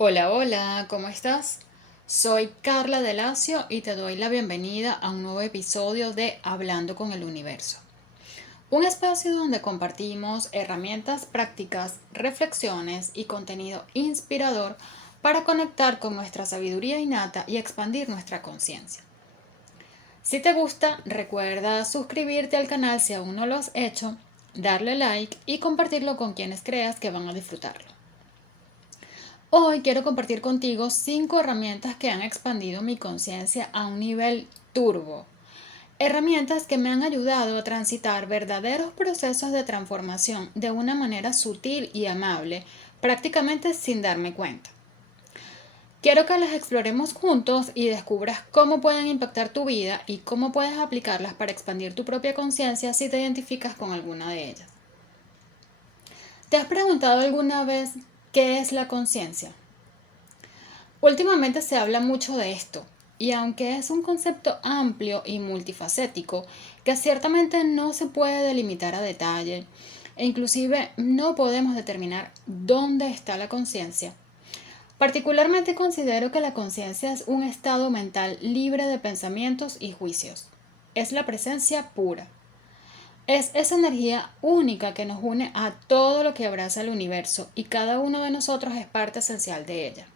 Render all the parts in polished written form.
Hola, hola, ¿cómo estás? Soy Carla Delacio y te doy la bienvenida a un nuevo episodio de Hablando con el Universo. Un espacio donde compartimos herramientas prácticas, reflexiones y contenido inspirador para conectar con nuestra sabiduría innata y expandir nuestra conciencia. Si te gusta, recuerda suscribirte al canal si aún no lo has hecho, darle like y compartirlo con quienes creas que van a disfrutarlo. Hoy quiero compartir contigo 5 herramientas que han expandido mi conciencia a un nivel turbo. Herramientas que me han ayudado a transitar verdaderos procesos de transformación de una manera sutil y amable, prácticamente sin darme cuenta. Quiero que las exploremos juntos y descubras cómo pueden impactar tu vida y cómo puedes aplicarlas para expandir tu propia conciencia si te identificas con alguna de ellas. ¿Te has preguntado alguna vez qué es la conciencia? Últimamente se habla mucho de esto, y aunque es un concepto amplio y multifacético, que ciertamente no se puede delimitar a detalle, e inclusive no podemos determinar dónde está la conciencia. Particularmente considero que la conciencia es un estado mental libre de pensamientos y juicios. Es la presencia pura. Es esa energía única que nos une a todo lo que abraza el universo y cada uno de nosotros es parte esencial de ella.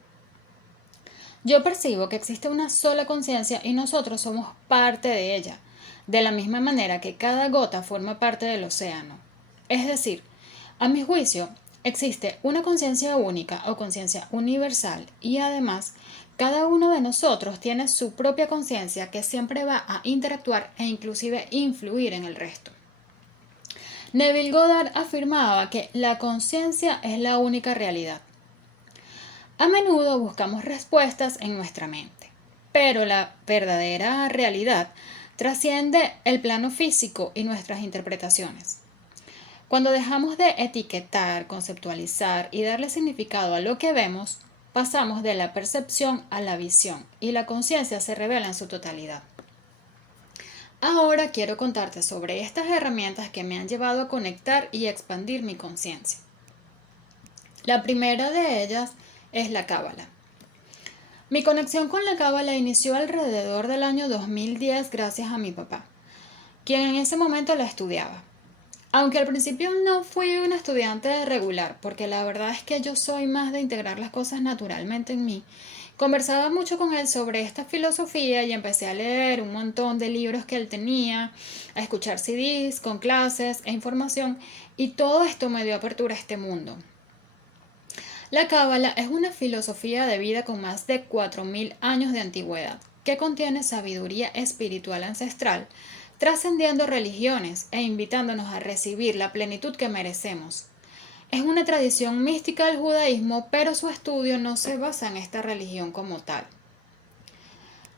Yo percibo que existe una sola conciencia y nosotros somos parte de ella, de la misma manera que cada gota forma parte del océano. Es decir, a mi juicio, existe una conciencia única o conciencia universal y además cada uno de nosotros tiene su propia conciencia que siempre va a interactuar e inclusive influir en el resto. Neville Goddard afirmaba que la conciencia es la única realidad. A menudo buscamos respuestas en nuestra mente, pero la verdadera realidad trasciende el plano físico y nuestras interpretaciones. Cuando dejamos de etiquetar, conceptualizar y darle significado a lo que vemos, pasamos de la percepción a la visión y la conciencia se revela en su totalidad. Ahora quiero contarte sobre estas herramientas que me han llevado a conectar y expandir mi conciencia. La primera de ellas es la Cábala. Mi conexión con la cábala inició alrededor del año 2010 gracias a mi papá, quien en ese momento la estudiaba. Aunque al principio no fui una estudiante regular, porque la verdad es que yo soy más de integrar las cosas naturalmente en mí, conversaba mucho con él sobre esta filosofía y empecé a leer un montón de libros que él tenía, a escuchar CDs con clases e información, y todo esto me dio apertura a este mundo. La Cábala es una filosofía de vida con más de 4.000 años de antigüedad, que contiene sabiduría espiritual ancestral, trascendiendo religiones e invitándonos a recibir la plenitud que merecemos. Es una tradición mística del judaísmo, pero su estudio no se basa en esta religión como tal.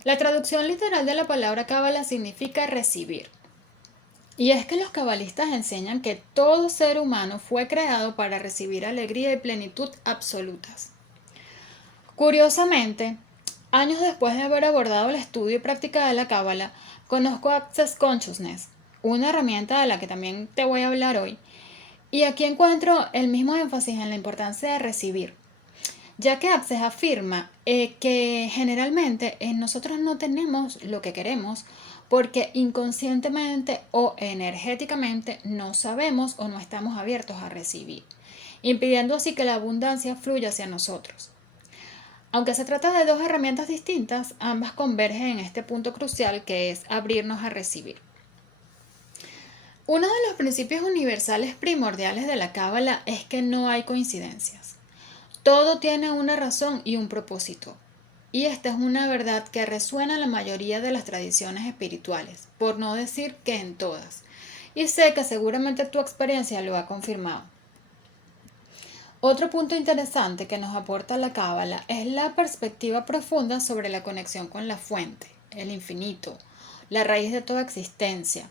La traducción literal de la palabra Cábala significa recibir. Y es que los cabalistas enseñan que todo ser humano fue creado para recibir alegría y plenitud absolutas. Curiosamente, años después de haber abordado el estudio y práctica de la Cábala, conozco Access Consciousness, una herramienta de la que también te voy a hablar hoy, y aquí encuentro el mismo énfasis en la importancia de recibir, ya que Access afirma que generalmente nosotros no tenemos lo que queremos porque inconscientemente o energéticamente no sabemos o no estamos abiertos a recibir, impidiendo así que la abundancia fluya hacia nosotros. Aunque se trata de dos herramientas distintas, ambas convergen en este punto crucial que es abrirnos a recibir. Uno de los principios universales primordiales de la Cábala es que no hay coincidencias. Todo tiene una razón y un propósito. Y esta es una verdad que resuena en la mayoría de las tradiciones espirituales, por no decir que en todas. Y sé que seguramente tu experiencia lo ha confirmado. Otro punto interesante que nos aporta la Cábala es la perspectiva profunda sobre la conexión con la fuente, el infinito, la raíz de toda existencia,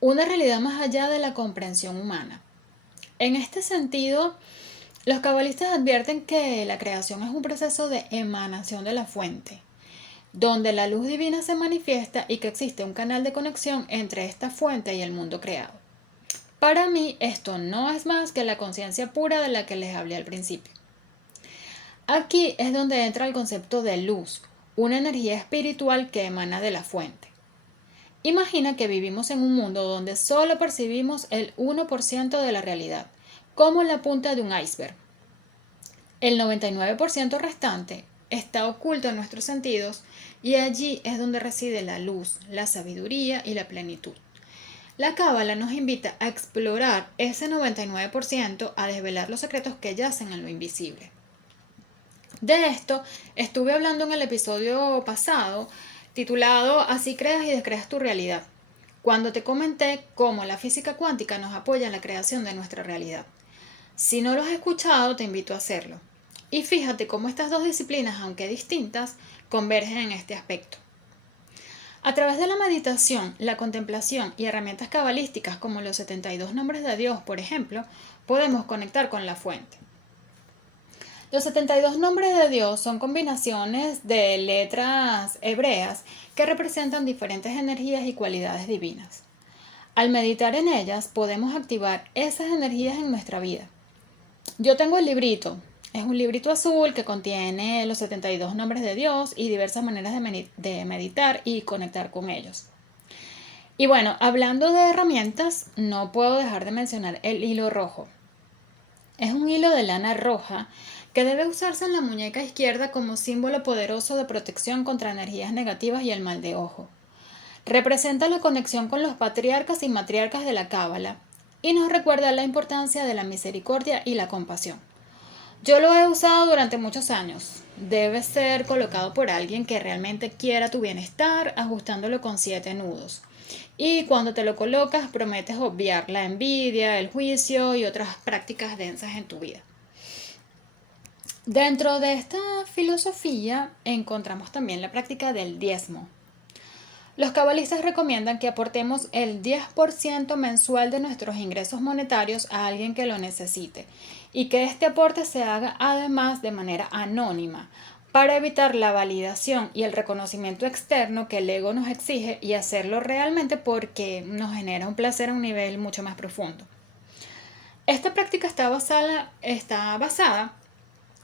una realidad más allá de la comprensión humana. En este sentido, los cabalistas advierten que la creación es un proceso de emanación de la fuente, donde la luz divina se manifiesta y que existe un canal de conexión entre esta fuente y el mundo creado. Para mí, esto no es más que la conciencia pura de la que les hablé al principio. Aquí es donde entra el concepto de luz, una energía espiritual que emana de la fuente. Imagina que vivimos en un mundo donde solo percibimos el 1% de la realidad, como la punta de un iceberg. El 99% restante está oculto en nuestros sentidos y allí es donde reside la luz, la sabiduría y la plenitud. La cábala nos invita a explorar ese 99%, a desvelar los secretos que yacen en lo invisible. De esto estuve hablando en el episodio pasado, titulado Así creas y descreas tu realidad, cuando te comenté cómo la física cuántica nos apoya en la creación de nuestra realidad. Si no lo has escuchado, te invito a hacerlo. Y fíjate cómo estas dos disciplinas, aunque distintas, convergen en este aspecto. A través de la meditación, la contemplación y herramientas cabalísticas como los 72 nombres de Dios, por ejemplo, podemos conectar con la fuente. Los 72 nombres de Dios son combinaciones de letras hebreas que representan diferentes energías y cualidades divinas. Al meditar en ellas, podemos activar esas energías en nuestra vida. Yo tengo el librito. Es un librito azul que contiene los 72 nombres de Dios y diversas maneras de meditar y conectar con ellos. Y bueno, hablando de herramientas, no puedo dejar de mencionar el hilo rojo. Es un hilo de lana roja que debe usarse en la muñeca izquierda como símbolo poderoso de protección contra energías negativas y el mal de ojo. Representa la conexión con los patriarcas y matriarcas de la Cábala y nos recuerda la importancia de la misericordia y la compasión. Yo lo he usado durante muchos años. Debe ser colocado por alguien que realmente quiera tu bienestar, ajustándolo con 7 nudos. Y cuando te lo colocas, prometes obviar la envidia, el juicio y otras prácticas densas en tu vida. Dentro de esta filosofía encontramos también la práctica del diezmo. Los cabalistas recomiendan que aportemos el 10% mensual de nuestros ingresos monetarios a alguien que lo necesite y que este aporte se haga además de manera anónima para evitar la validación y el reconocimiento externo que el ego nos exige y hacerlo realmente porque nos genera un placer a un nivel mucho más profundo. Esta práctica está basada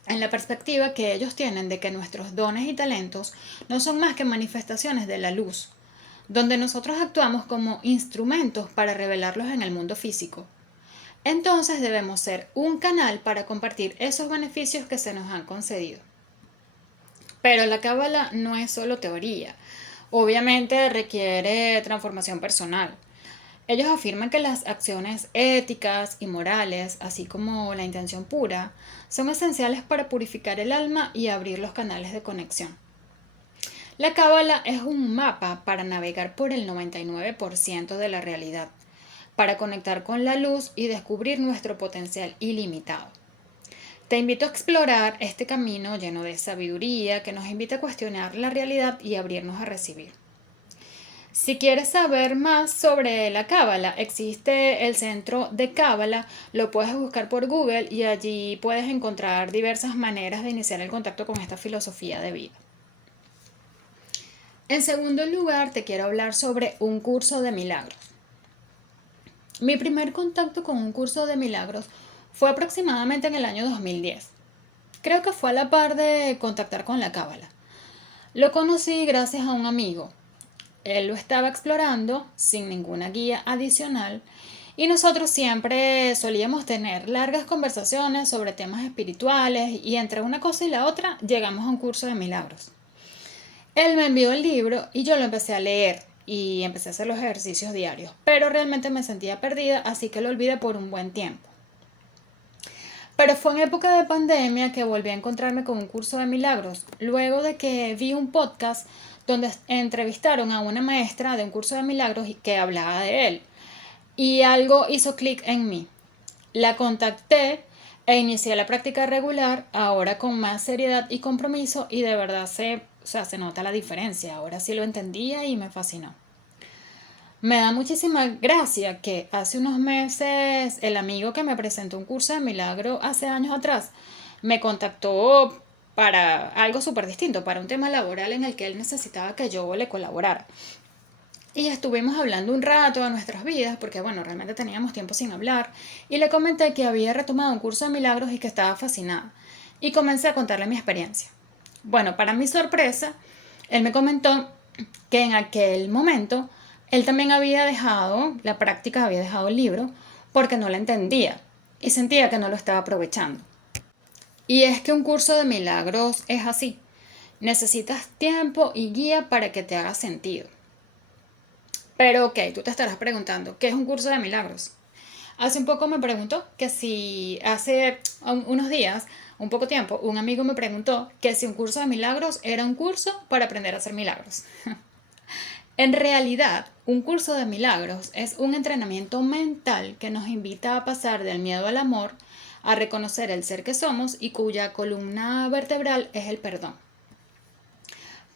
en la perspectiva que ellos tienen de que nuestros dones y talentos no son más que manifestaciones de la luz, donde nosotros actuamos como instrumentos para revelarlos en el mundo físico. Entonces debemos ser un canal para compartir esos beneficios que se nos han concedido. Pero la cábala no es solo teoría. Obviamente requiere transformación personal. Ellos afirman que las acciones éticas y morales, así como la intención pura, son esenciales para purificar el alma y abrir los canales de conexión. La cábala es un mapa para navegar por el 99% de la realidad, para conectar con la luz y descubrir nuestro potencial ilimitado. Te invito a explorar este camino lleno de sabiduría que nos invita a cuestionar la realidad y abrirnos a recibir. Si quieres saber más sobre la cábala, existe el centro de cábala, lo puedes buscar por Google y allí puedes encontrar diversas maneras de iniciar el contacto con esta filosofía de vida. En segundo lugar, te quiero hablar sobre un curso de milagros. Mi primer contacto con un curso de milagros fue aproximadamente en el año 2010. Creo que fue a la par de contactar con la cábala. Lo conocí gracias a un amigo. Él lo estaba explorando sin ninguna guía adicional y nosotros siempre solíamos tener largas conversaciones sobre temas espirituales y entre una cosa y la otra llegamos a un curso de milagros. Él me envió el libro y yo lo empecé a leer y empecé a hacer los ejercicios diarios, pero realmente me sentía perdida, así que lo olvidé por un buen tiempo. Pero fue en época de pandemia que volví a encontrarme con un curso de milagros, luego de que vi un podcast donde entrevistaron a una maestra de un curso de milagros que hablaba de él. Y algo hizo clic en mí. La contacté e inicié la práctica regular, ahora con más seriedad y compromiso, y de verdad se nota la diferencia. Ahora sí lo entendía y me fascinó. Me da muchísima gracia que hace unos meses el amigo que me presentó un curso de milagro hace años atrás me contactó para algo súper distinto, para un tema laboral en el que él necesitaba que yo le colaborara. Y estuvimos hablando un rato de nuestras vidas, porque bueno, realmente teníamos tiempo sin hablar, y le comenté que había retomado un curso de milagros y que estaba fascinada. y comencé a contarle mi experiencia. Bueno, para mi sorpresa, él me comentó que en aquel momento él también había dejado la práctica, había dejado el libro porque no la entendía y sentía que no lo estaba aprovechando. Y es que un curso de milagros es así. Necesitas tiempo y guía para que te haga sentido. Pero ok, tú te estarás preguntando, ¿qué es un curso de milagros? Hace un poco me preguntó que si hace unos días, un poco tiempo, un amigo me preguntó que si un curso de milagros era un curso para aprender a hacer milagros. En realidad, un curso de milagros es un entrenamiento mental que nos invita a pasar del miedo al amor, a reconocer el ser que somos y cuya columna vertebral es el perdón.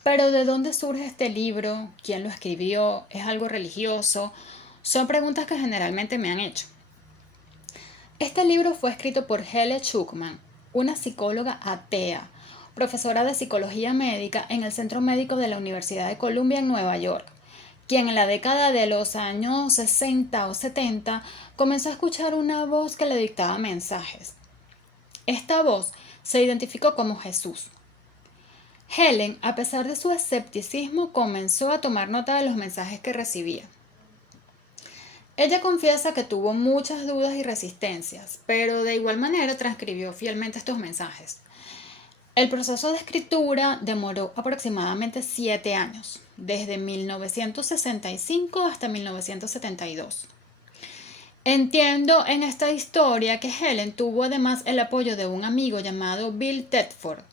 Pero ¿de dónde surge este libro? ¿Quién lo escribió? ¿Es algo religioso? Son preguntas que generalmente me han hecho. Este libro fue escrito por Helen Schucman, una psicóloga atea, profesora de psicología médica en el Centro Médico de la Universidad de Columbia en Nueva York, quien en la década de los años 60 o 70 comenzó a escuchar una voz que le dictaba mensajes. Esta voz se identificó como Jesús. Helen, a pesar de su escepticismo, comenzó a tomar nota de los mensajes que recibía. Ella confiesa que tuvo muchas dudas y resistencias, pero de igual manera transcribió fielmente estos mensajes. El proceso de escritura demoró aproximadamente 7 años, desde 1965 hasta 1972. Entiendo en esta historia que Helen tuvo además el apoyo de un amigo llamado Bill Tedford,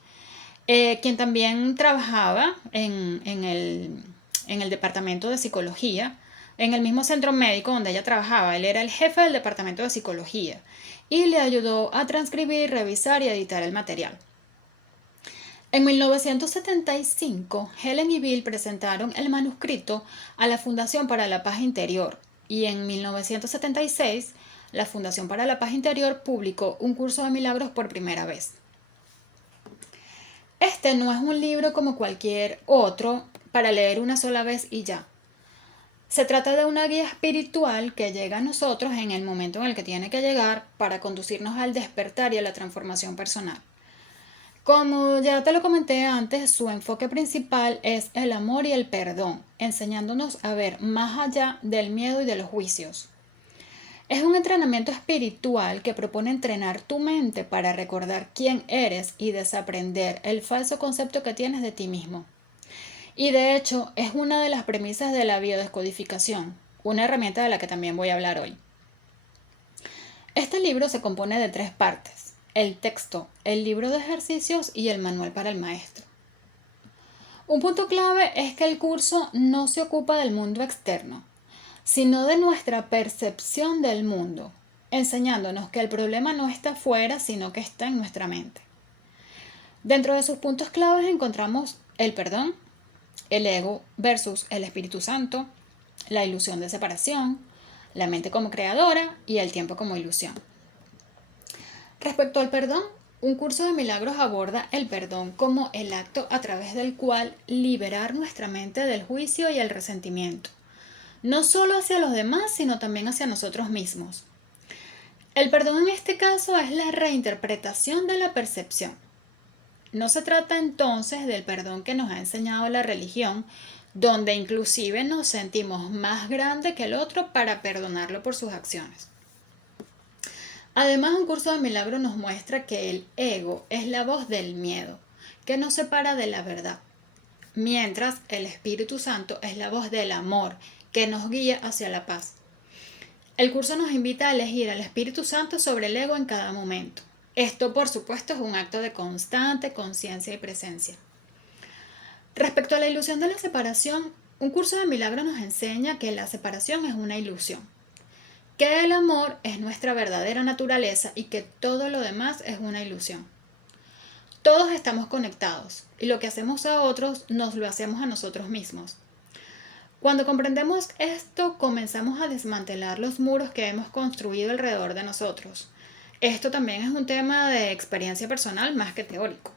quien también trabajaba en el departamento de psicología, en el mismo centro médico donde ella trabajaba. Él era el jefe del departamento de psicología y le ayudó a transcribir, revisar y editar el material. En 1975, Helen y Bill presentaron el manuscrito a la Fundación para la Paz Interior y en 1976 la Fundación para la Paz Interior publicó un curso de milagros por primera vez. Este no es un libro como cualquier otro para leer una sola vez y ya. Se trata de una guía espiritual que llega a nosotros en el momento en el que tiene que llegar para conducirnos al despertar y a la transformación personal. Como ya te lo comenté antes, su enfoque principal es el amor y el perdón, enseñándonos a ver más allá del miedo y de los juicios. Es un entrenamiento espiritual que propone entrenar tu mente para recordar quién eres y desaprender el falso concepto que tienes de ti mismo. Y de hecho, es una de las premisas de la biodescodificación, una herramienta de la que también voy a hablar hoy. Este libro se compone de 3 partes: el texto, el libro de ejercicios y el manual para el maestro. Un punto clave es que el curso no se ocupa del mundo externo, sino de nuestra percepción del mundo, enseñándonos que el problema no está afuera, sino que está en nuestra mente. Dentro de sus puntos claves encontramos el perdón, el ego versus el Espíritu Santo, la ilusión de separación, la mente como creadora y el tiempo como ilusión. Respecto al perdón, un curso de milagros aborda el perdón como el acto a través del cual liberar nuestra mente del juicio y el resentimiento, no solo hacia los demás, sino también hacia nosotros mismos. El perdón en este caso es la reinterpretación de la percepción. No se trata entonces del perdón que nos ha enseñado la religión, donde inclusive nos sentimos más grande que el otro para perdonarlo por sus acciones. Además, un curso de milagro nos muestra que el ego es la voz del miedo, que nos separa de la verdad, mientras el Espíritu Santo es la voz del amor, que nos guía hacia la paz. El curso nos invita a elegir al Espíritu Santo sobre el ego en cada momento. Esto, por supuesto, es un acto de constante conciencia y presencia. Respecto a la ilusión de la separación, un curso de milagro nos enseña que la separación es una ilusión, que el amor es nuestra verdadera naturaleza y que todo lo demás es una ilusión. Todos estamos conectados y lo que hacemos a otros nos lo hacemos a nosotros mismos. Cuando comprendemos esto, comenzamos a desmantelar los muros que hemos construido alrededor de nosotros. Esto también es un tema de experiencia personal más que teórico.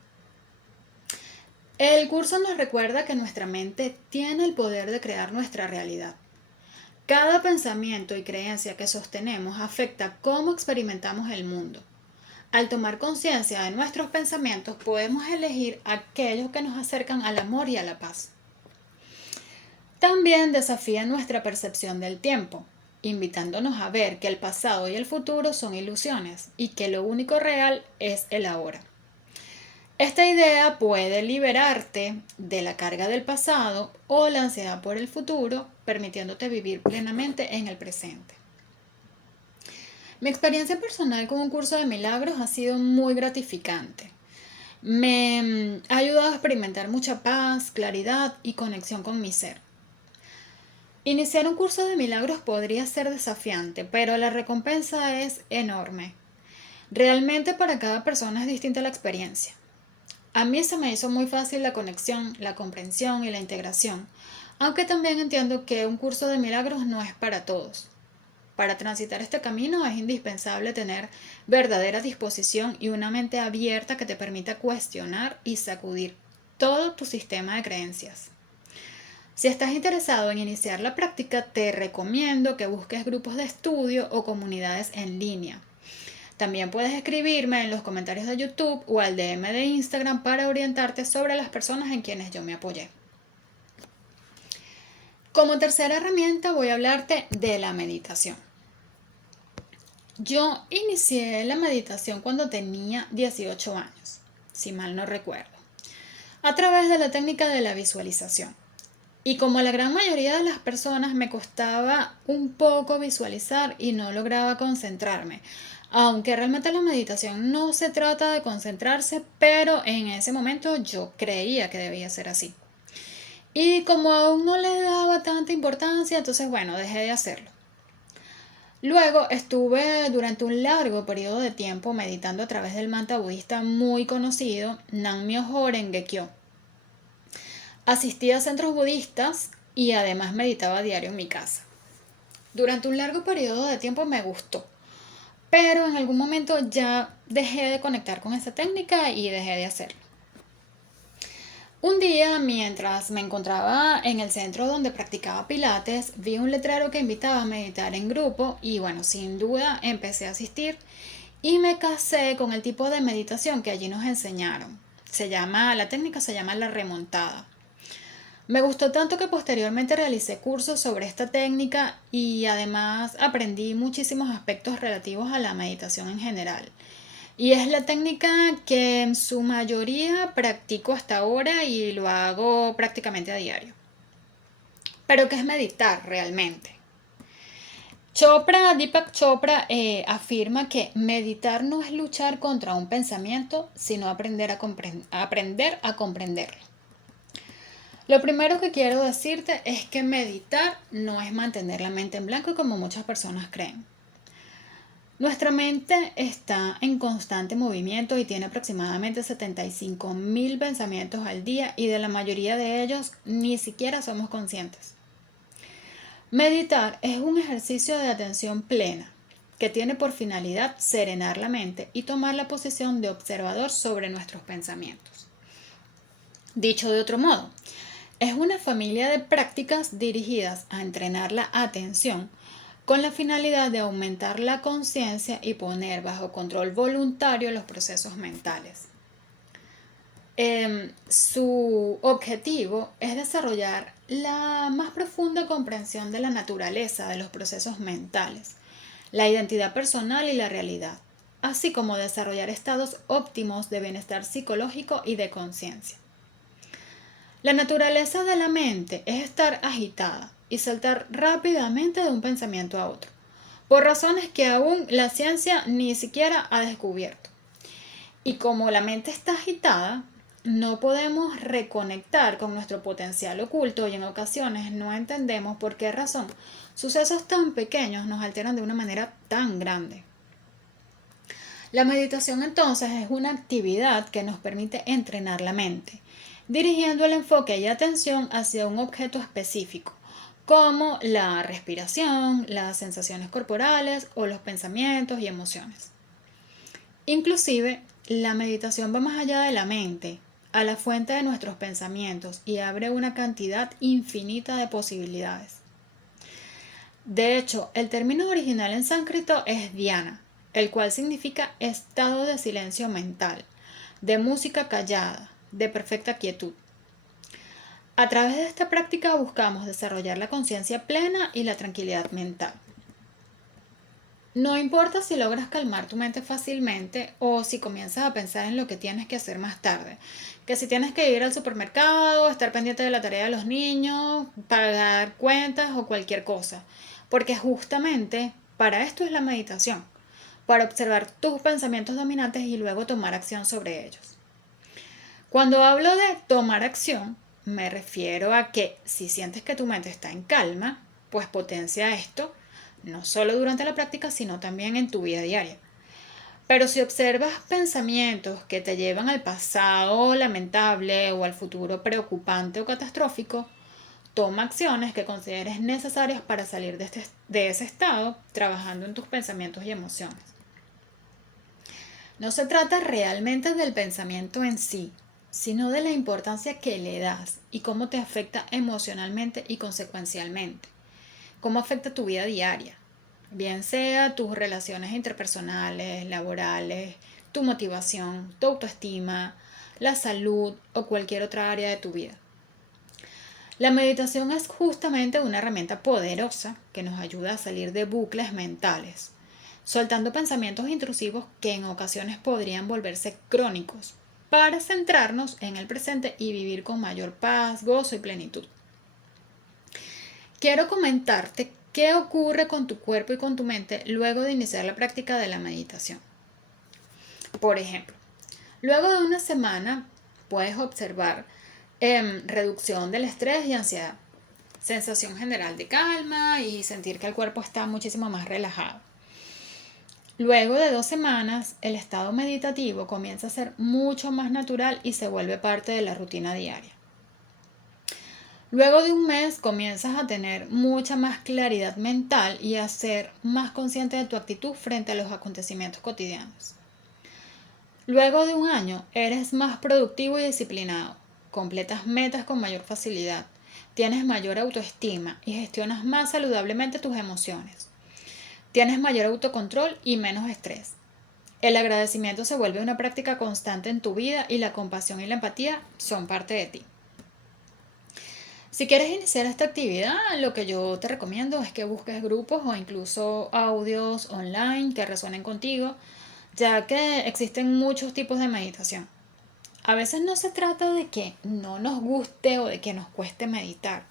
El curso nos recuerda que nuestra mente tiene el poder de crear nuestra realidad. Cada pensamiento y creencia que sostenemos afecta cómo experimentamos el mundo. Al tomar conciencia de nuestros pensamientos, podemos elegir aquellos que nos acercan al amor y a la paz. También desafía nuestra percepción del tiempo, invitándonos a ver que el pasado y el futuro son ilusiones y que lo único real es el ahora. Esta idea puede liberarte de la carga del pasado o la ansiedad por el futuro, permitiéndote vivir plenamente en el presente. Mi experiencia personal con un curso de milagros ha sido muy gratificante. Me ha ayudado a experimentar mucha paz, claridad y conexión con mi ser. Iniciar un curso de milagros podría ser desafiante, pero la recompensa es enorme. Realmente para cada persona es distinta la experiencia. A mí se me hizo muy fácil la conexión, la comprensión y la integración, aunque también entiendo que un curso de milagros no es para todos. Para transitar este camino es indispensable tener verdadera disposición y una mente abierta que te permita cuestionar y sacudir todo tu sistema de creencias. Si estás interesado en iniciar la práctica, te recomiendo que busques grupos de estudio o comunidades en línea. También puedes escribirme en los comentarios de YouTube o al DM de Instagram para orientarte sobre las personas en quienes yo me apoyé. Como tercera herramienta voy a hablarte de la meditación. Yo inicié la meditación cuando tenía 18 años, si mal no recuerdo, a través de la técnica de la visualización. Y como la gran mayoría de las personas me costaba un poco visualizar y no lograba concentrarme, aunque realmente la meditación no se trata de concentrarse, pero en ese momento yo creía que debía ser así. Y como aún no le daba tanta importancia, entonces bueno, dejé de hacerlo. Luego estuve durante un largo periodo de tiempo meditando a través del mantra budista muy conocido, Nam-myoho Renge-kyo. Asistí a centros budistas y además meditaba a diario en mi casa. Durante un largo periodo de tiempo me gustó, pero en algún momento ya dejé de conectar con esa técnica y dejé de hacerlo. Un día, mientras me encontraba en el centro donde practicaba pilates, vi un letrero que invitaba a meditar en grupo y bueno, sin duda empecé a asistir y me casé con el tipo de meditación que allí nos enseñaron. La técnica se llama la remontada. Me gustó tanto que posteriormente realicé cursos sobre esta técnica y además aprendí muchísimos aspectos relativos a la meditación en general. Y es la técnica que en su mayoría practico hasta ahora y lo hago prácticamente a diario. Pero ¿qué es meditar realmente? Deepak Chopra afirma que meditar no es luchar contra un pensamiento, sino aprender a comprenderlo. Lo primero que quiero decirte es que meditar no es mantener la mente en blanco como muchas personas creen. Nuestra mente está en constante movimiento y tiene aproximadamente 75.000 pensamientos al día y de la mayoría de ellos ni siquiera somos conscientes. Meditar es un ejercicio de atención plena que tiene por finalidad serenar la mente y tomar la posición de observador sobre nuestros pensamientos. Dicho de otro modo, es una familia de prácticas dirigidas a entrenar la atención con la finalidad de aumentar la conciencia y poner bajo control voluntario los procesos mentales. Su objetivo es desarrollar la más profunda comprensión de la naturaleza de los procesos mentales, la identidad personal y la realidad, así como desarrollar estados óptimos de bienestar psicológico y de conciencia. La naturaleza de la mente es estar agitada y saltar rápidamente de un pensamiento a otro, por razones que aún la ciencia ni siquiera ha descubierto. Y como la mente está agitada, no podemos reconectar con nuestro potencial oculto y en ocasiones no entendemos por qué razón sucesos tan pequeños nos alteran de una manera tan grande. La meditación entonces es una actividad que nos permite entrenar la mente, dirigiendo el enfoque y atención hacia un objeto específico, como la respiración, las sensaciones corporales o los pensamientos y emociones. Inclusive, la meditación va más allá de la mente, a la fuente de nuestros pensamientos y abre una cantidad infinita de posibilidades. De hecho, el término original en sánscrito es dhyana, el cual significa estado de silencio mental, de música callada, de perfecta quietud. A través de esta práctica buscamos desarrollar la conciencia plena y la tranquilidad mental. No importa si logras calmar tu mente fácilmente o si comienzas a pensar en lo que tienes que hacer más tarde, que si tienes que ir al supermercado, estar pendiente de la tarea de los niños, pagar cuentas o cualquier cosa, porque justamente para esto es la meditación, para observar tus pensamientos dominantes y luego tomar acción sobre ellos. Cuando hablo de tomar acción, me refiero a que si sientes que tu mente está en calma, pues potencia esto, no solo durante la práctica, sino también en tu vida diaria. Pero si observas pensamientos que te llevan al pasado lamentable o al futuro preocupante o catastrófico, toma acciones que consideres necesarias para salir de ese estado, trabajando en tus pensamientos y emociones. No se trata realmente del pensamiento en sí, sino de la importancia que le das y cómo te afecta emocionalmente y consecuencialmente. Cómo afecta tu vida diaria, bien sea tus relaciones interpersonales, laborales, tu motivación, tu autoestima, la salud o cualquier otra área de tu vida. La meditación es justamente una herramienta poderosa que nos ayuda a salir de bucles mentales, soltando pensamientos intrusivos que en ocasiones podrían volverse crónicos, para centrarnos en el presente y vivir con mayor paz, gozo y plenitud. Quiero comentarte qué ocurre con tu cuerpo y con tu mente luego de iniciar la práctica de la meditación. Por ejemplo, luego de una semana puedes observar reducción del estrés y ansiedad, sensación general de calma y sentir que el cuerpo está muchísimo más relajado. Luego de 2 semanas, el estado meditativo comienza a ser mucho más natural y se vuelve parte de la rutina diaria. Luego de un mes comienzas a tener mucha más claridad mental y a ser más consciente de tu actitud frente a los acontecimientos cotidianos. Luego de un año eres más productivo y disciplinado, completas metas con mayor facilidad, tienes mayor autoestima y gestionas más saludablemente tus emociones. Tienes mayor autocontrol y menos estrés. El agradecimiento se vuelve una práctica constante en tu vida y la compasión y la empatía son parte de ti. Si quieres iniciar esta actividad, lo que yo te recomiendo es que busques grupos o incluso audios online que resuenen contigo, ya que existen muchos tipos de meditación. A veces no se trata de que no nos guste o de que nos cueste meditar,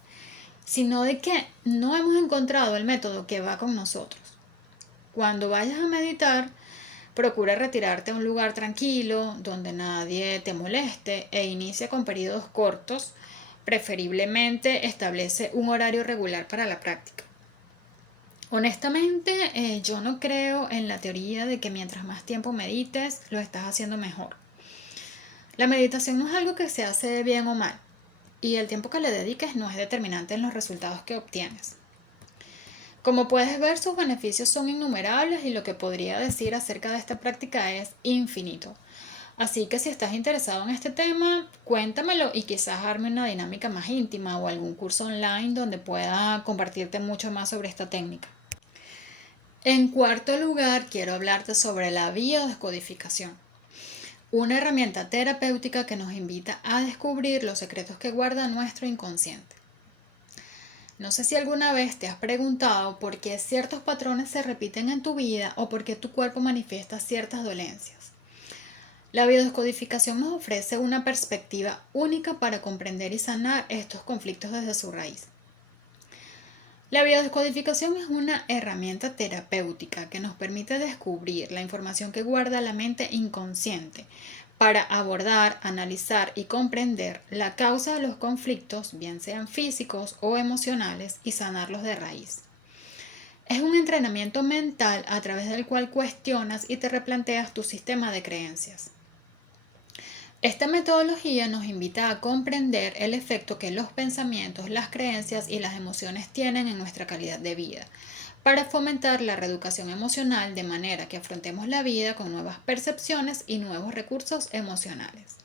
sino de que no hemos encontrado el método que va con nosotros. Cuando vayas a meditar, procura retirarte a un lugar tranquilo, donde nadie te moleste e inicia con periodos cortos. Preferiblemente establece un horario regular para la práctica. Honestamente, yo no creo en la teoría de que mientras más tiempo medites, lo estás haciendo mejor. La meditación no es algo que se hace bien o mal, y el tiempo que le dediques no es determinante en los resultados que obtienes. Como puedes ver, sus beneficios son innumerables y lo que podría decir acerca de esta práctica es infinito. Así que si estás interesado en este tema, cuéntamelo y quizás arme una dinámica más íntima o algún curso online donde pueda compartirte mucho más sobre esta técnica. En cuarto lugar, quiero hablarte sobre la biodescodificación, una herramienta terapéutica que nos invita a descubrir los secretos que guarda nuestro inconsciente. No sé si alguna vez te has preguntado por qué ciertos patrones se repiten en tu vida o por qué tu cuerpo manifiesta ciertas dolencias. La biodescodificación nos ofrece una perspectiva única para comprender y sanar estos conflictos desde su raíz. La biodescodificación es una herramienta terapéutica que nos permite descubrir la información que guarda la mente inconsciente para abordar, analizar y comprender la causa de los conflictos, bien sean físicos o emocionales, y sanarlos de raíz. Es un entrenamiento mental a través del cual cuestionas y te replanteas tu sistema de creencias. Esta metodología nos invita a comprender el efecto que los pensamientos, las creencias y las emociones tienen en nuestra calidad de vida, para fomentar la reeducación emocional de manera que afrontemos la vida con nuevas percepciones y nuevos recursos emocionales.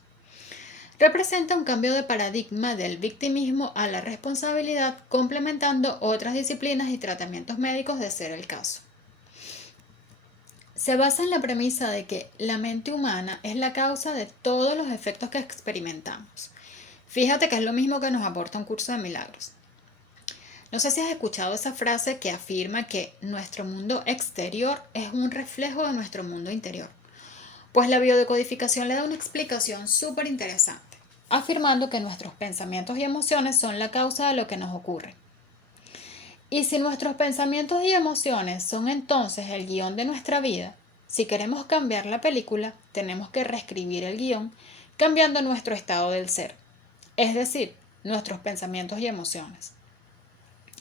Representa un cambio de paradigma del victimismo a la responsabilidad, complementando otras disciplinas y tratamientos médicos de ser el caso. se basa en la premisa de que la mente humana es la causa de todos los efectos que experimentamos. Fíjate que es lo mismo que nos aporta un curso de milagros. No sé si has escuchado esa frase que afirma que nuestro mundo exterior es un reflejo de nuestro mundo interior. Pues la biodecodificación le da una explicación súper interesante, afirmando que nuestros pensamientos y emociones son la causa de lo que nos ocurre. Y si nuestros pensamientos y emociones son entonces el guión de nuestra vida, si queremos cambiar la película, tenemos que reescribir el guión cambiando nuestro estado del ser, es decir, nuestros pensamientos y emociones.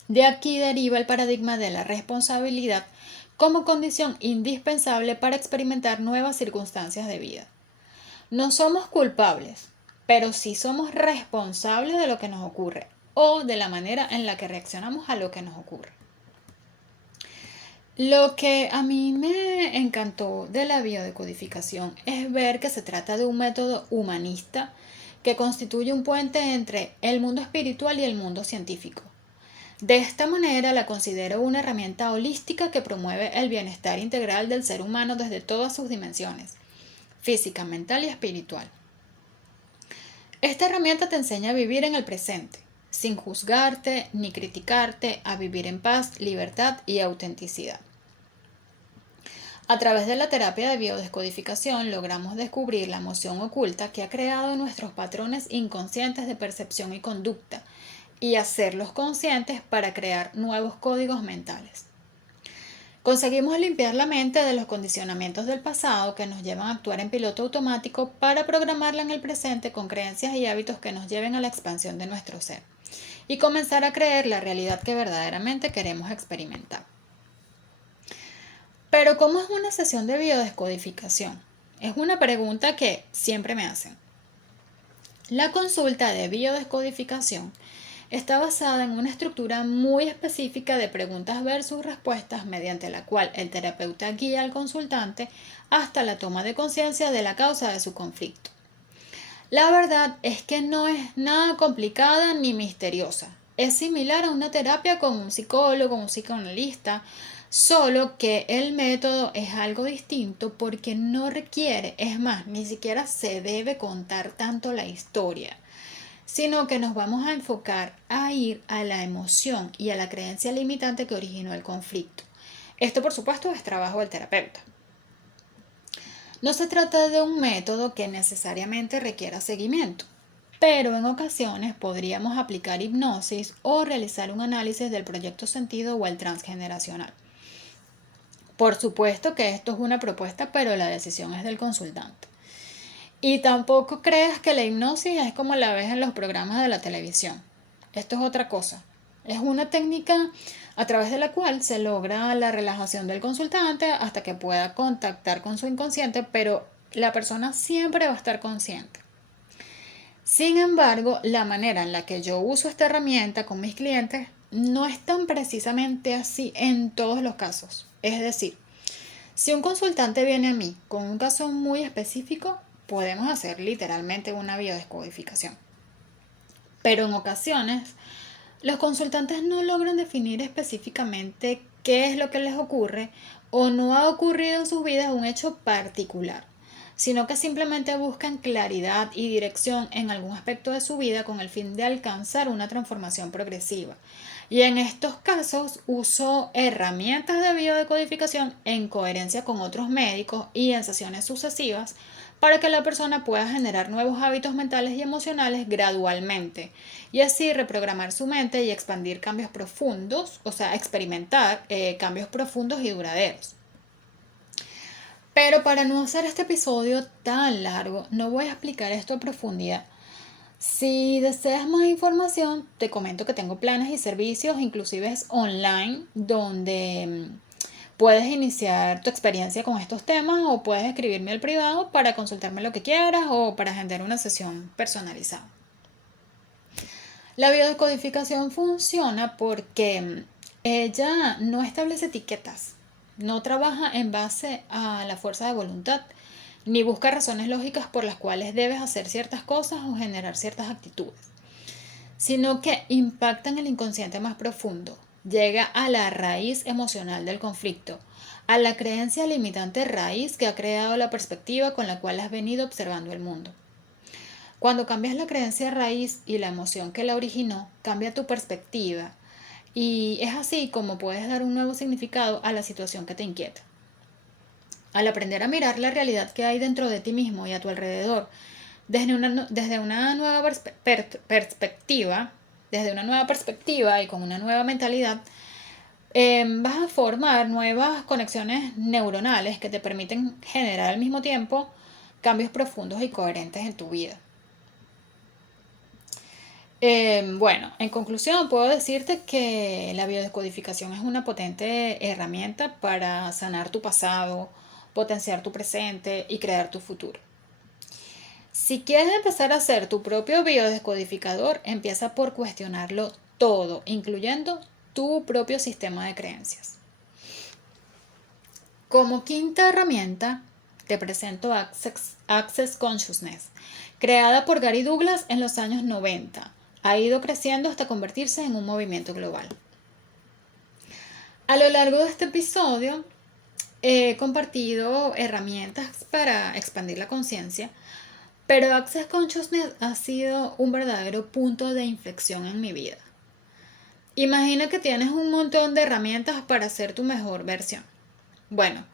De aquí deriva el paradigma de la responsabilidad como condición indispensable para experimentar nuevas circunstancias de vida. No somos culpables, pero sí somos responsables de lo que nos ocurre o de la manera en la que reaccionamos a lo que nos ocurre. Lo que a mí me encantó de la biodecodificación es ver que se trata de un método humanista que constituye un puente entre el mundo espiritual y el mundo científico. De esta manera la considero una herramienta holística que promueve el bienestar integral del ser humano desde todas sus dimensiones, física, mental y espiritual. Esta herramienta te enseña a vivir en el presente, sin juzgarte ni criticarte, a vivir en paz, libertad y autenticidad. A través de la terapia de biodescodificación logramos descubrir la emoción oculta que ha creado nuestros patrones inconscientes de percepción y conducta y hacerlos conscientes para crear nuevos códigos mentales. Conseguimos limpiar la mente de los condicionamientos del pasado que nos llevan a actuar en piloto automático para programarla en el presente con creencias y hábitos que nos lleven a la expansión de nuestro ser y comenzar a creer la realidad que verdaderamente queremos experimentar. Pero ¿cómo es una sesión de biodescodificación? Es una pregunta que siempre me hacen. La consulta de biodescodificación está basada en una estructura muy específica de preguntas versus respuestas mediante la cual el terapeuta guía al consultante hasta la toma de conciencia de la causa de su conflicto. La verdad es que no es nada complicada ni misteriosa. Es similar a una terapia con un psicólogo, un psicoanalista, solo que el método es algo distinto porque no requiere, es más, ni siquiera se debe contar tanto la historia, sino que nos vamos a enfocar a ir a la emoción y a la creencia limitante que originó el conflicto. Esto, por supuesto, es trabajo del terapeuta. No se trata de un método que necesariamente requiera seguimiento, pero en ocasiones podríamos aplicar hipnosis o realizar un análisis del proyecto sentido o el transgeneracional. Por supuesto que esto es una propuesta, pero la decisión es del consultante. Y tampoco creas que la hipnosis es como la ves en los programas de la televisión. Esto es otra cosa. Es una técnica a través de la cual se logra la relajación del consultante hasta que pueda contactar con su inconsciente, pero la persona siempre va a estar consciente. Sin embargo, la manera en la que yo uso esta herramienta con mis clientes no es tan precisamente así en todos los casos. Es decir, si un consultante viene a mí con un caso muy específico, podemos hacer literalmente una biodescodificación. Pero en ocasiones, los consultantes no logran definir específicamente qué es lo que les ocurre o no ha ocurrido en sus vidas un hecho particular, sino que simplemente buscan claridad y dirección en algún aspecto de su vida con el fin de alcanzar una transformación progresiva. Y en estos casos uso herramientas de biodecodificación en coherencia con otros médicos y en sesiones sucesivas para que la persona pueda generar nuevos hábitos mentales y emocionales gradualmente y así reprogramar su mente y expandir cambios profundos, o sea, experimentar cambios profundos y duraderos. Pero para no hacer este episodio tan largo, no voy a explicar esto a profundidad. Si deseas más información, te comento que tengo planes y servicios, inclusive online, donde puedes iniciar tu experiencia con estos temas o puedes escribirme al privado para consultarme lo que quieras o para agendar una sesión personalizada. La biodecodificación funciona porque ella no establece etiquetas, no trabaja en base a la fuerza de voluntad, ni busca razones lógicas por las cuales debes hacer ciertas cosas o generar ciertas actitudes, sino que impacta en el inconsciente más profundo, llega a la raíz emocional del conflicto, a la creencia limitante raíz que ha creado la perspectiva con la cual has venido observando el mundo. Cuando cambias la creencia raíz y la emoción que la originó, cambia tu perspectiva y es así como puedes dar un nuevo significado a la situación que te inquieta. Al aprender a mirar la realidad que hay dentro de ti mismo y a tu alrededor desde una nueva perspectiva, desde una nueva perspectiva y con una nueva mentalidad, vas a formar nuevas conexiones neuronales que te permiten generar al mismo tiempo cambios profundos y coherentes en tu vida. Bueno, en conclusión, puedo decirte que la biodescodificación es una potente herramienta para sanar tu pasado, potenciar tu presente y crear tu futuro. Si quieres empezar a ser tu propio biodescodificador, empieza por cuestionarlo todo, incluyendo tu propio sistema de creencias. Como quinta herramienta, te presento Access Consciousness, creada por Gary Douglas en los años 90. Ha ido creciendo hasta convertirse en un movimiento global. A lo largo de este episodio he compartido herramientas para expandir la conciencia, pero Access Consciousness ha sido un verdadero punto de inflexión en mi vida. Imagina que tienes un montón de herramientas para ser tu mejor versión. Bueno,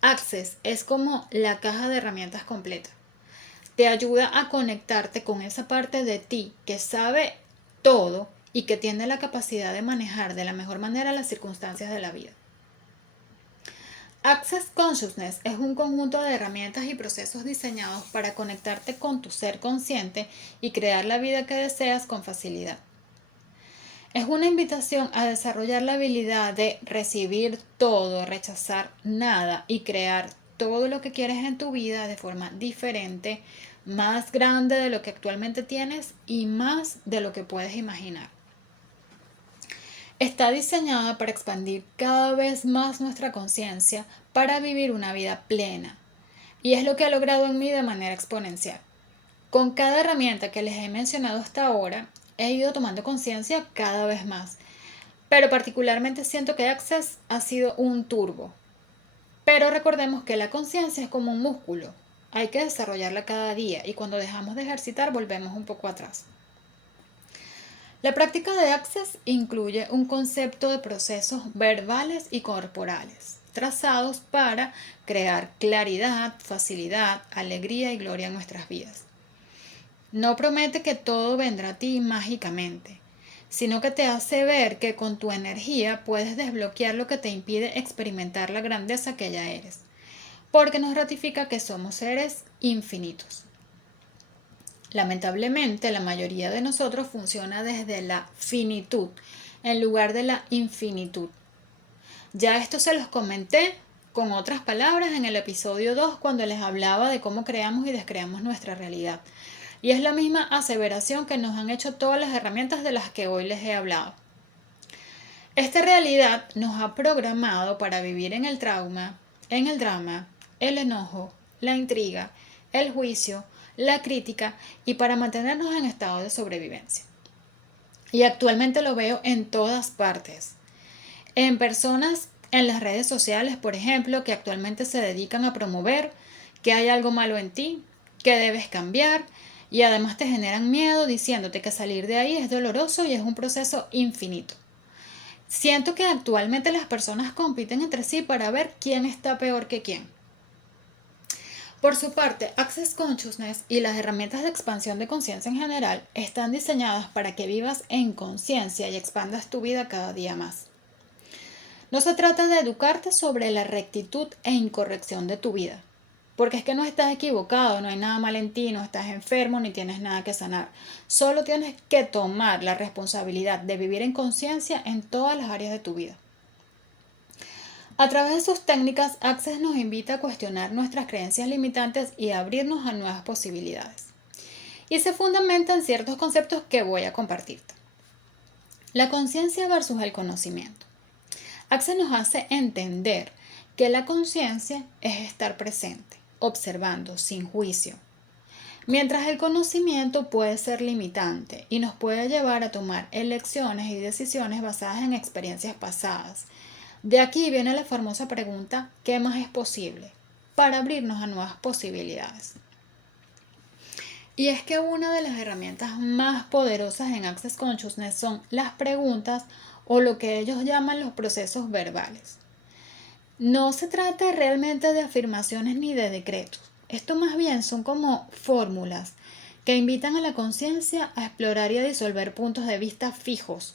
Access es como la caja de herramientas completa. Te ayuda a conectarte con esa parte de ti que sabe todo y que tiene la capacidad de manejar de la mejor manera las circunstancias de la vida. Access Consciousness es un conjunto de herramientas y procesos diseñados para conectarte con tu ser consciente y crear la vida que deseas con facilidad. Es una invitación a desarrollar la habilidad de recibir todo, rechazar nada y crear todo lo que quieres en tu vida de forma diferente, más grande de lo que actualmente tienes y más de lo que puedes imaginar. Está diseñada para expandir cada vez más nuestra conciencia para vivir una vida plena. Y es lo que ha logrado en mí de manera exponencial. Con cada herramienta que les he mencionado hasta ahora, he ido tomando conciencia cada vez más. Pero particularmente siento que Access ha sido un turbo. Pero recordemos que la conciencia es como un músculo. Hay que desarrollarla cada día y cuando dejamos de ejercitar volvemos un poco atrás. La práctica de Access incluye un concepto de procesos verbales y corporales, trazados para crear claridad, facilidad, alegría y gloria en nuestras vidas. No promete que todo vendrá a ti mágicamente, sino que te hace ver que con tu energía puedes desbloquear lo que te impide experimentar la grandeza que ya eres, porque nos ratifica que somos seres infinitos. Lamentablemente, la mayoría de nosotros funciona desde la finitud en lugar de la infinitud. Ya esto se los comenté con otras palabras en el episodio 2 cuando les hablaba de cómo creamos y descreamos nuestra realidad. Y es la misma aseveración que nos han hecho todas las herramientas de las que hoy les he hablado. Esta realidad nos ha programado para vivir en el trauma, en el drama, el enojo, la intriga, el juicio, la crítica y para mantenernos en estado de sobrevivencia. Y actualmente lo veo en todas partes. En personas en las redes sociales, por ejemplo, que actualmente se dedican a promover que hay algo malo en ti, que debes cambiar y además te generan miedo diciéndote que salir de ahí es doloroso y es un proceso infinito. Siento que actualmente las personas compiten entre sí para ver quién está peor que quién. Por su parte, Access Consciousness y las herramientas de expansión de conciencia en general están diseñadas para que vivas en conciencia y expandas tu vida cada día más. No se trata de educarte sobre la rectitud e incorrección de tu vida, porque es que no estás equivocado, no hay nada mal en ti, no estás enfermo ni tienes nada que sanar. Solo tienes que tomar la responsabilidad de vivir en conciencia en todas las áreas de tu vida. A través de sus técnicas, Access nos invita a cuestionar nuestras creencias limitantes y a abrirnos a nuevas posibilidades. Y se fundamenta en ciertos conceptos que voy a compartirte. La conciencia versus el conocimiento. Access nos hace entender que la conciencia es estar presente, observando sin juicio. Mientras el conocimiento puede ser limitante y nos puede llevar a tomar elecciones y decisiones basadas en experiencias pasadas. De aquí viene la famosa pregunta, ¿qué más es posible? Para abrirnos a nuevas posibilidades. Y es que una de las herramientas más poderosas en Access Consciousness son las preguntas o lo que ellos llaman los procesos verbales. No se trata realmente de afirmaciones ni de decretos. Esto más bien son como fórmulas que invitan a la conciencia a explorar y a disolver puntos de vista fijos,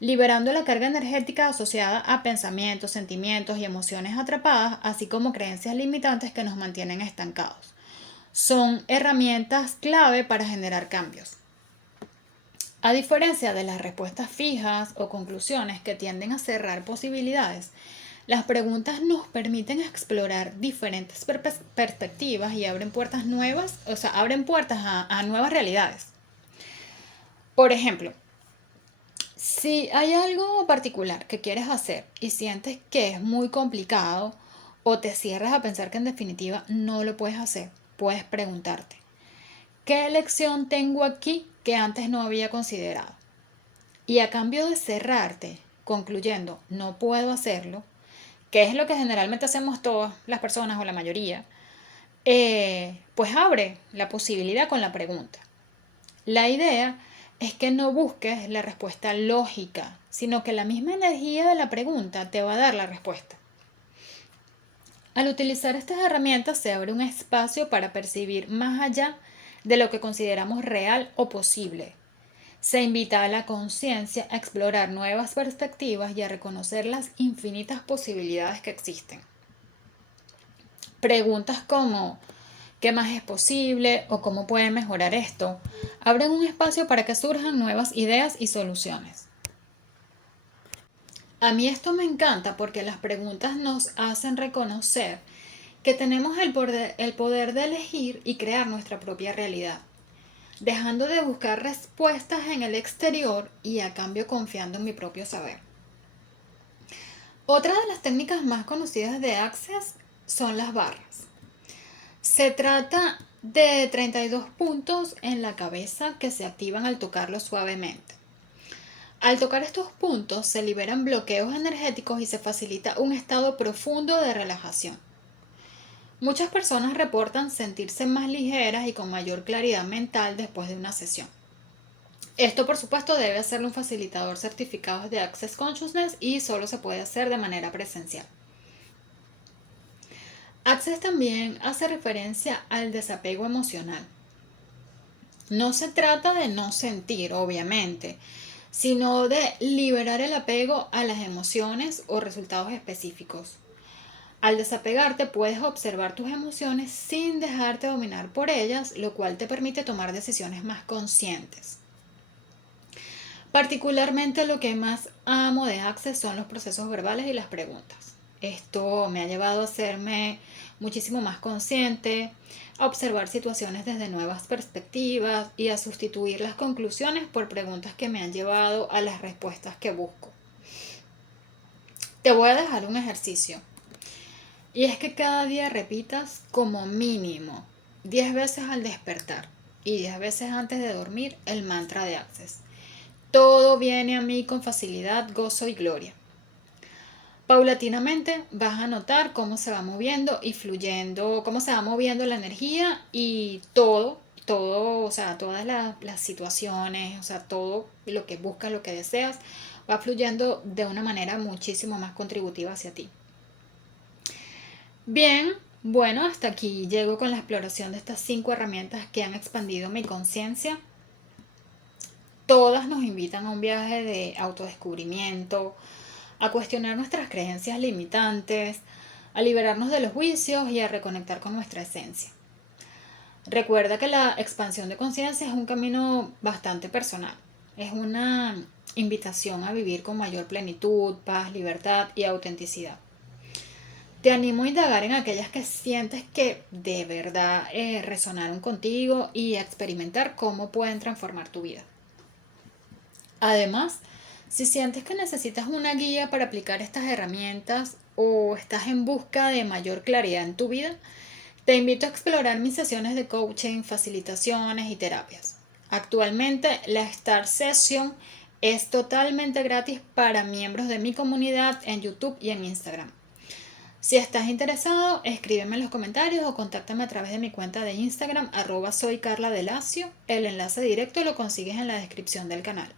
liberando la carga energética asociada a pensamientos, sentimientos y emociones atrapadas, así como creencias limitantes que nos mantienen estancados. Son herramientas clave para generar cambios. A diferencia de las respuestas fijas o conclusiones que tienden a cerrar posibilidades, las preguntas nos permiten explorar diferentes perspectivas y abren puertas nuevas, abren puertas a nuevas realidades. Por ejemplo, si hay algo particular que quieres hacer y sientes que es muy complicado o te cierras a pensar que en definitiva no lo puedes hacer, puedes preguntarte, ¿qué elección tengo aquí que antes no había considerado? Y a cambio de cerrarte, concluyendo, no puedo hacerlo, que es lo que generalmente hacemos todas las personas o la mayoría, pues abre la posibilidad con la pregunta. La idea es que no busques la respuesta lógica, sino que la misma energía de la pregunta te va a dar la respuesta. Al utilizar estas herramientas se abre un espacio para percibir más allá de lo que consideramos real o posible. Se invita a la conciencia a explorar nuevas perspectivas y a reconocer las infinitas posibilidades que existen. Preguntas como ¿qué más es posible? O ¿cómo puede mejorar esto? Abren un espacio para que surjan nuevas ideas y soluciones. A mí esto me encanta porque las preguntas nos hacen reconocer que tenemos el poder de elegir y crear nuestra propia realidad, dejando de buscar respuestas en el exterior y a cambio confiando en mi propio saber. Otra de las técnicas más conocidas de Access son las barras. Se trata de 32 puntos en la cabeza que se activan al tocarlos suavemente. Al tocar estos puntos se liberan bloqueos energéticos y se facilita un estado profundo de relajación. Muchas personas reportan sentirse más ligeras y con mayor claridad mental después de una sesión. Esto, por supuesto, debe hacerlo un facilitador certificado de Access Consciousness y solo se puede hacer de manera presencial. Access también hace referencia al desapego emocional. No se trata de no sentir, obviamente, sino de liberar el apego a las emociones o resultados específicos. Al desapegarte puedes observar tus emociones sin dejarte dominar por ellas, lo cual te permite tomar decisiones más conscientes. Particularmente lo que más amo de Access son los procesos verbales y las preguntas. Esto me ha llevado a hacerme muchísimo más consciente, a observar situaciones desde nuevas perspectivas y a sustituir las conclusiones por preguntas que me han llevado a las respuestas que busco. Te voy a dejar un ejercicio. Y es que cada día repitas como mínimo 10 veces al despertar y 10 veces antes de dormir el mantra de Access. Todo viene a mí con facilidad, gozo y gloria. Paulatinamente vas a notar cómo se va moviendo y fluyendo, cómo se va moviendo la energía y todo, o sea, todas las situaciones, o sea, todo lo que buscas, lo que deseas, va fluyendo de una manera muchísimo más contributiva hacia ti. Bien, bueno, hasta aquí llego con la exploración de estas 5 herramientas que han expandido mi conciencia. Todas nos invitan a un viaje de autodescubrimiento, a cuestionar nuestras creencias limitantes, a liberarnos de los juicios y a reconectar con nuestra esencia. Recuerda que la expansión de conciencia es un camino bastante personal. Es una invitación a vivir con mayor plenitud, paz, libertad y autenticidad. Te animo a indagar en aquellas que sientes que de verdad resonaron contigo y a experimentar cómo pueden transformar tu vida. Además, si sientes que necesitas una guía para aplicar estas herramientas o estás en busca de mayor claridad en tu vida, Te invito a explorar mis sesiones de coaching, facilitaciones y terapias. Actualmente la Start Session es totalmente gratis para miembros de mi comunidad en YouTube y en Instagram. Si estás interesado, escríbeme en los comentarios o contáctame a través de mi cuenta de Instagram @soycarladelacio. El enlace directo lo consigues en la descripción del canal.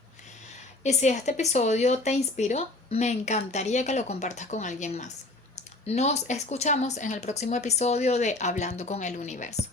Y si este episodio te inspiró, me encantaría que lo compartas con alguien más. Nos escuchamos en el próximo episodio de Hablando con el Universo.